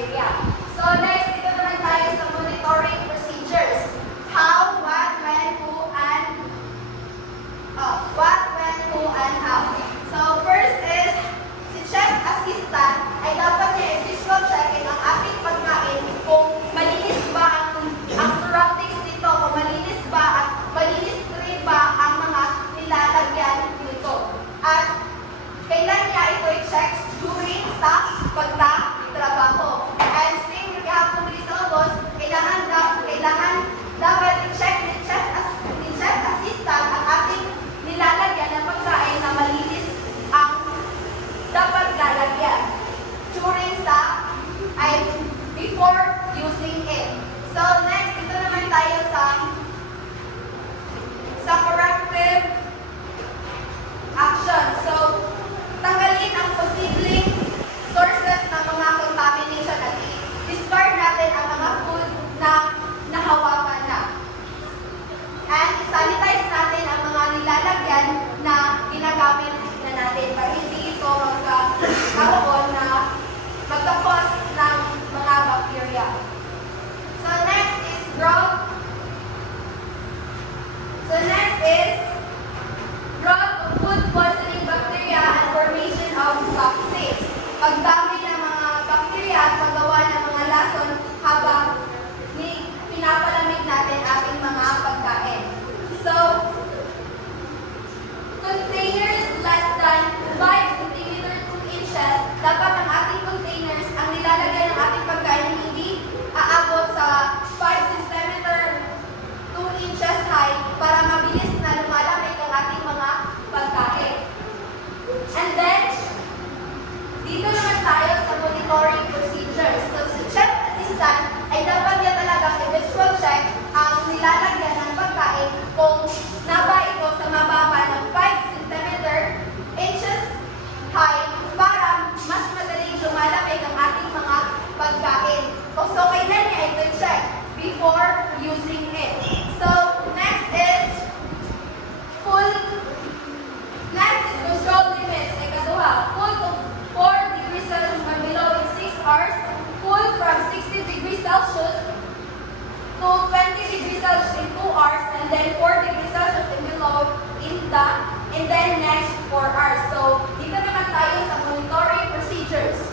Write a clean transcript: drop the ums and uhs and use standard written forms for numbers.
bacteria. So next, dito naman tayo sa monitoring procedures. How, what, when, who, and how. So first is, si chef assistant ay dapat niya i-visual checkin ang ating pagkain kung malinis ba ang surroundings nito, kung malinis ba at malinis rin ba ang mga nilalagyan nito. At kailan niya ito i-check during sa pagtatrabaho. And same yung kahapon muli sa ubos, kailangan dapat i-check ni chef assistant ang ating nilalagyan ng pagkain na malinis ang dapat lalagyan during sa before using it. So next, ito naman tayo sa corrective action. So tanggalin ang posibleng sources ng mga contamination at i-discard natin ang mga food na nahawakan na. And i-sanitize natin ang mga nilalagyan na ginagamit na natin para hindi ito magkakaroon na magkakos ng mga bacteria. So next is growth of food poisoning bacteria and formation of toxins. Pagdami ng mga bacteria at paggawa ng mga lason habang pinapalamig natin ating mga pagkain. So, containers less than 5 cm 2 inches, dapat ang ating containers, ang nilalagay ng ating pagkain hindi aabot sa 5 cm 2 inches high para mabilis na lumalamig ang ating mga pagkain. And then, dito naman tayo sa monitoring procedures. So, si chef assistant ay dapat niya talaga i-visual check ang nilalagyan ng pagkain kung naba ito sa mababa ng 5 cm inches high para mas madaling lumalamig ang ating mga pagkain. So, kailan niya ito check? Before using it. So, next is control limits. Ikaduha, cool to 4 degrees Celsius or below in 6 hours. Cool from 60 degrees Celsius to 20 degrees Celsius in 2 hours. And then 4 degrees Celsius and below and then next 4 hours. So, dito naman tayo sa monitoring procedures.